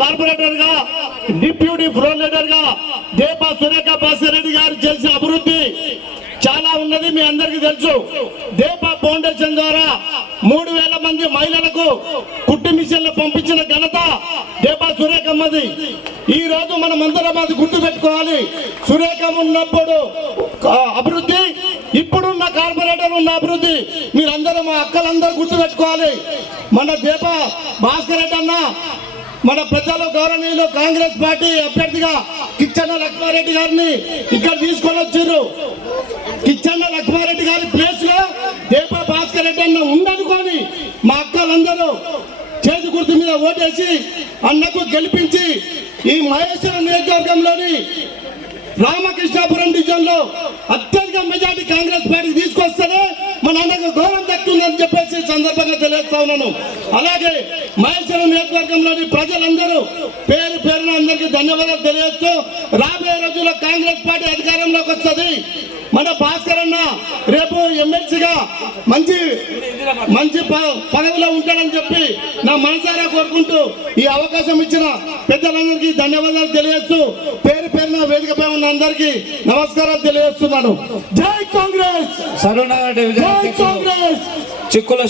Corporator గా deputy floor leader గా దేపా సురేఖ భాస్కర్ గారు చేసిన అభివృద్ధి చాలా ఉన్నది. మీ అందరికీ తెలుసు. దేపా ఫౌండేషన్ ద్వారా 3000 మంది మహిళలకు కుట్టి మిషన్లు పంపించిన ఘనత దేపా సురేఖమ్మది. ఈ రోజు మనం అందరం అది గుర్తు పెట్టుకోవాలి. సురేఖమ్మ ఉన్నప్పుడు అభివృద్ధి, ఇప్పుడున్న కార్పొరేటర్ ఉన్న అభివృద్ధి మీరందరూ, మా అక్కలందరూ గుర్తు పెట్టుకోవాలి. మన దేపా భాస్కర్ రెడ్డి అన్న మన ప్రజలు గౌరవనీయులు కాంగ్రెస్ పార్టీ అభ్యర్థిగా కిచ్చన్న లక్ష్మారెడ్డి గారిని ఇక్కడ తీసుకొని వచ్చారు. కిచ్చన్న లక్ష్మారెడ్డి గారి ప్లేస్ లో దేపా భాస్కర్ రెడ్డి అన్న ఉండనుకొని మా అక్కలందరూ చేతి గుర్తు మీద ఓటేసి అన్నకు గెలిపించి ఈ మహేశ్వరం నియోజకవర్గంలోని రామకృష్ణాపురం డివిజన్ లో అత్యధిక మెజార్టీ కాంగ్రెస్ పార్టీ తీసుకొస్తేనే మన అన్నకు గౌరవం దక్కుతుందని చెప్పేసి సందర్భంగా తెలియజేస్తా ఉన్నాను. అలాగే మహేశ్వరం నియోజకవర్గంలోని ప్రజలందరూ పేరు పేరున అందరికీ ధన్యవాదాలు తెలియజేస్తూ, రాబోయే రోజుల్లో కాంగ్రెస్ పార్టీ అధికారంలోకి వస్తుంది. మన భాస్కర్ అన్న రేపు ఎమ్మెల్సీగా మంచి పదవిలో ఉంటాడని చెప్పి నా మనసారా కోరుకుంటూ ఈ అవకాశం ఇచ్చిన పెద్దలందరికీ ధన్యవాదాలు తెలియజేస్తూ, పేరు పేరున వేదికపై ఉన్న అందరికీ నమస్కారాలు తెలియజేస్తున్నాను. జై కాంగ్రెస్. సరూనగర్ డివిజన్ జై కాంగ్రెస్. చిక్కుల